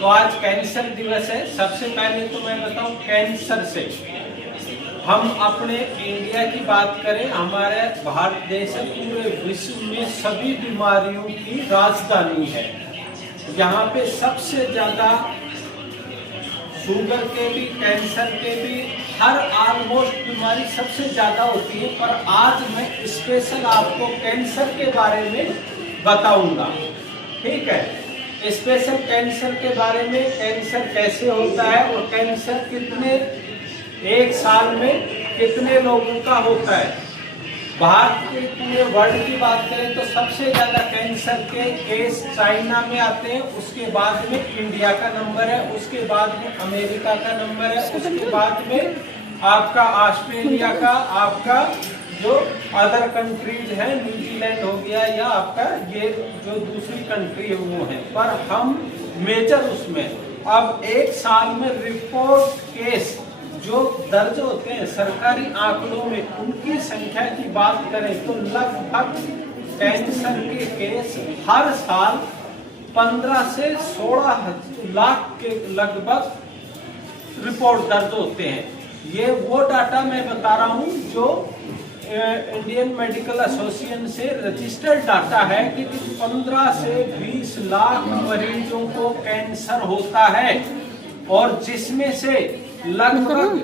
तो आज कैंसर दिवस है। सबसे पहले तो मैं बताऊं, कैंसर से हम अपने इंडिया की बात करें, हमारे भारत देश पूरे विश्व में सभी बीमारियों की राजधानी है। यहाँ पे सबसे ज्यादा शुगर के भी, कैंसर के भी, हर ऑलमोस्ट बीमारी सबसे ज्यादा होती है। पर आज मैं स्पेशल आपको कैंसर के बारे में बताऊंगा, ठीक है। स्पेशल कैंसर के बारे में, कैंसर कैसे होता है और कैंसर कितने, एक साल में कितने लोगों का होता है। भारत के पूरे वर्ल्ड की बात करें तो सबसे ज्यादा कैंसर के केस चाइना में आते हैं, उसके बाद में इंडिया का नंबर है, उसके बाद में अमेरिका का नंबर है, उसके बाद में आपका ऑस्ट्रेलिया का, आपका जो अदर कंट्रीज है, न्यूजीलैंड हो गया, या आपका ये जो दूसरी कंट्री है वो है। पर हम मेजर उसमें अब एक साल में रिपोर्ट केस जो दर्ज होते हैं सरकारी आंकड़ों में, उनकी संख्या की बात करें तो लगभग कैंसर के केस हर साल 15 से 16 लाख के लगभग रिपोर्ट दर्ज होते हैं। ये वो डाटा मैं बता रहा हूं जो इंडियन मेडिकल एसोसिएशन से रजिस्टर्ड डाटा है कि 15 से 20 लाख मरीजों को कैंसर होता है, और जिसमें से लगभग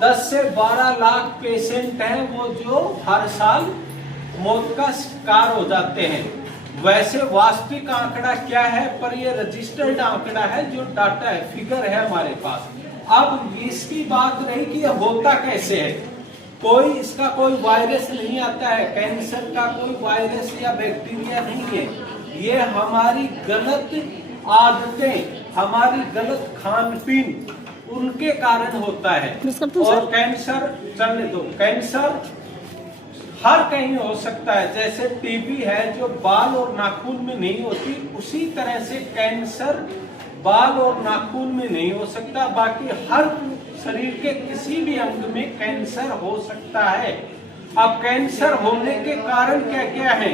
10 से 12 लाख पेशेंट हैं वो जो हर साल मौत का शिकार हो जाते हैं। वैसे वास्तविक आंकड़ा क्या है, पर ये रजिस्टर्ड आंकड़ा है, जो डाटा है, फिगर है हमारे पास। अब इसकी बात रही कि ये होता कैसे है। कोई इसका कोई वायरस नहीं आता है, कैंसर का कोई वायरस या बैक्टीरिया नहीं है। ये हमारी गलत आदतें, हमारी गलत खान पीन, उनके कारण होता है। और कैंसर, चलने दो, कैंसर हर कहीं हो सकता है। जैसे टीबी है जो बाल और नाखून में नहीं होती, उसी तरह से कैंसर बाल और नाखून में नहीं हो सकता, बाकी हर शरीर के किसी भी अंग में कैंसर हो सकता है। अब कैंसर होने के कारण क्या क्या है,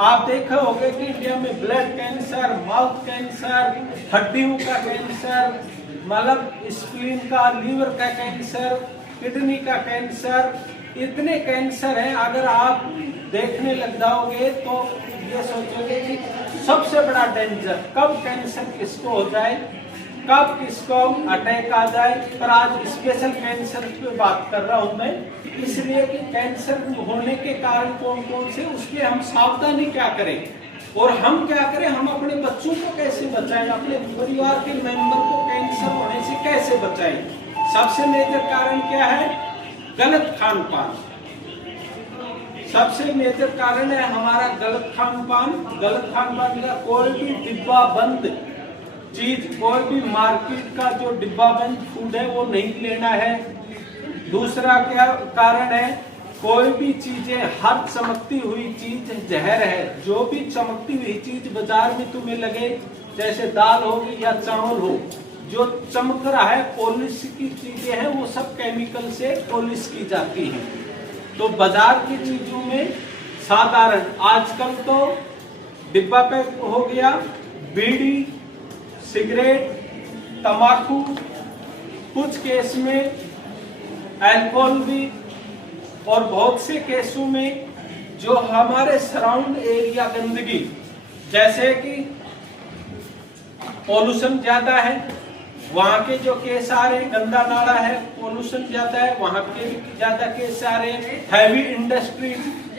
आप देखा होगा कि इंडिया में ब्लड कैंसर, माउथ कैंसर, हड्डियों का कैंसर, मतलब स्प्लीन का, लीवर का कैंसर, किडनी का कैंसर, इतने कैंसर हैं। अगर आप देखने लग जाओगे तो ये सोचोगे कि सबसे बड़ा डेंजर कब कैंसर किसको हो जाए, कब किसको अटैक आ जाए। पर आज स्पेशल कैंसर पे बात कर रहा हूं मैं, इसलिए कि कैंसर होने के कारण कौन कौन से, उसके हम सावधानी क्या करें और हम क्या करें, हम अपने बच्चों को कैसे बचाएं, अपने परिवार के मेंबर को कैंसर होने से कैसे बचाएं। सबसे मेजर कारण क्या है, गलत खान पान। सबसे मेजर कारण है हमारा गलत खान पान। गलत खान पान का कोई भी डिब्बा बंद चीज, कोई भी मार्केट का जो डिब्बा बंद फूड है वो नहीं लेना है। दूसरा क्या कारण है, कोई भी चीजें, हर चमकती हुई चीज जहर है। जो भी चमकती हुई चीज बाजार में तुम्हें लगे, जैसे दाल होगी या चावल हो, जो चमक रहा है, पॉलिश की चीजें हैं, वो सब केमिकल से पॉलिश की जाती हैं। तो बाजार की चीजों में साधारण आजकल तो डिब्बा पैक हो गया, बीड़ी, सिगरेट, तंबाकू, कुछ केस में अल्कोहल भी, और बहुत से केसों में जो हमारे सराउंड एरिया गंदगी, जैसे कि पॉल्यूशन ज्यादा है, वहाँ के जो केस आ रहे हैं, गंदा नाला है, पॉल्यूशन ज्यादा है, वहाँ के भी ज्यादा केस आ रहे हैं। हैवी इंडस्ट्री,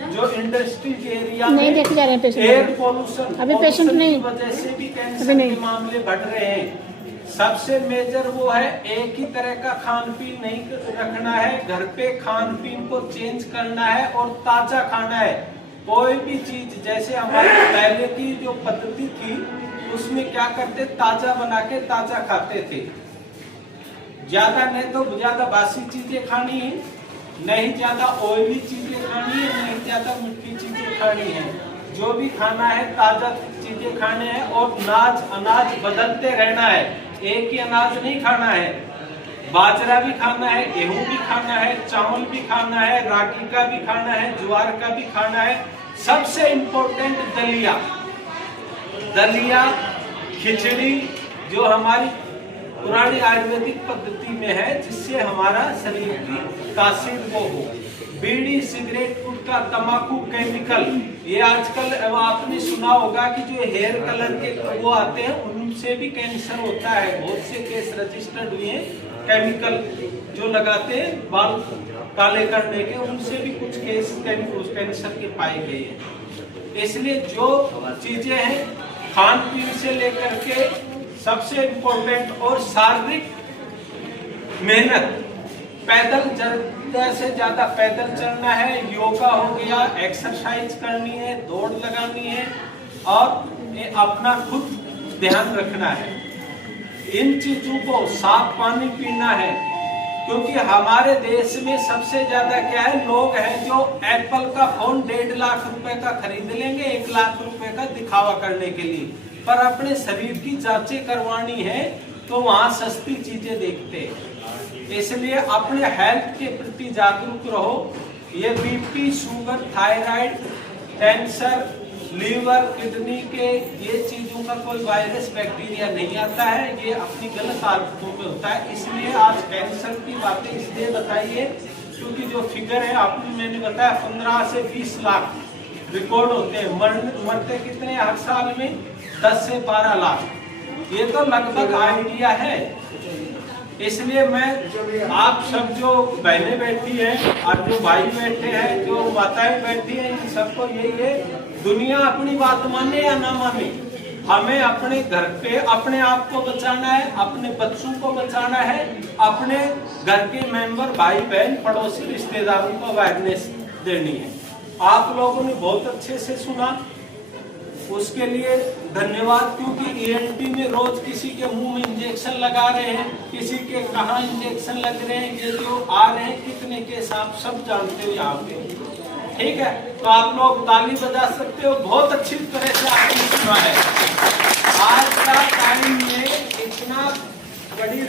जो इंडस्ट्रीज एरिया में एयर पॉल्यूशन, अभी पेशेंट नहीं, की वजह से भी कैंसर के मामले बढ़ रहे हैं। सबसे मेजर वो है, एक ही तरह का खान पीन नहीं रखना है, घर पे खान पीन को चेंज करना है और ताजा खाना है। कोई भी चीज, जैसे हमारे पहले की जो पद्धति थी उसमें क्या करते, ताजा बना के ताजा खाते थे। ज्यादा नहीं तो ज्यादा बासी चीजें खानी है, नहीं ज्यादा ऑयली चीजें खानी है, नहीं ज्यादा मीठी चीजें खानी है। जो भी खाना है ताजा चीजें खाने हैं, और अनाज बदलते रहना है, एक ही अनाज नहीं खाना है। बाजरा भी खाना है, गेहूं भी खाना है, चावल भी खाना है, रागी का भी खाना है, ज्वार का भी खाना है। सबसे इम्पोर्टेंट दलिया, खिचड़ी, जो हमारी पुरानी आयुर्वेदिक पद्धति में है, जिससे हमारा शरीर की तासीर वो हो। बीड़ी, सिगरेट, गुटखा, तंबाकू, केमिकल, ये आजकल आपने सुना होगा कि जो हेयर कलर के वो आते हैं उनसे भी कैंसर होता है। बहुत से केस रजिस्टर्ड हुए हैं, केमिकल जो लगाते हैं बाल काले करने के, उनसे भी कुछ केस कैंसर के पाए गए हैं। इसलिए जो चीजें हैं खान पीन से लेकर के सबसे इम्पोर्टेंट, और शारीरिक मेहनत, पैदल ज्यादा से ज्यादा पैदल चलना है, योगा हो गया, एक्सरसाइज करनी है, दौड़ लगानी है, और अपना खुद ध्यान रखना है। इन चीजों को साफ पानी पीना है, क्योंकि हमारे देश में सबसे ज्यादा क्या है, लोग हैं जो एप्पल का फोन 1.5 लाख रुपए का खरीद लेंगे 1 लाख रुपए का दिखावा करने के लिए, पर अपने शरीर की जांचें करवानी है तो वहां सस्ती चीजें देखते हैं। इसलिए अपने हेल्थ के प्रति जागरूक रहो। ये BP, sugar, thyroid, cancer, liver, kidney के ये चीजों का कोई वायरस, बैक्टीरिया नहीं आता है, ये अपनी गलत आदतों में होता है। इसलिए आज कैंसर की बातें इसलिए बताइए क्योंकि जो फिगर है आपने मैंने बताया 15 से 20 लाख रिकॉर्ड होते हैं। मरते कितने हर साल में? 10 से 12 लाख। ये तो लगभग आइडिया है। इसलिए मैं आप सब जो बहनें बैठी हैं और जो भाई बैठे हैं, जो माताएं बैठी हैं, इन सबको यही है, दुनिया अपनी बात माने या ना माने, हमें अपने घर पे अपने आप को बचाना है, अपने बच्चों को बचाना है, अपने घर के मेंबर, भाई बहन, पड़ोसी, रिश्तेदारों को अवेयरनेस देनी है। आप लोगों ने बहुत अच्छे से सुना, उसके लिए धन्यवाद। क्योंकि ईएनटी में रोज किसी के मुंह में इंजेक्शन लगा रहे हैं, किसी के कहाँ इंजेक्शन लग रहे हैं, ये जो आ रहे हैं कितने केस आप सब जानते हो यहाँ पे, ठीक है। तो आप लोग ताली बजा सकते हो, बहुत अच्छी तरह से आपने सुना है। आज का टाइम में इतना बड़ी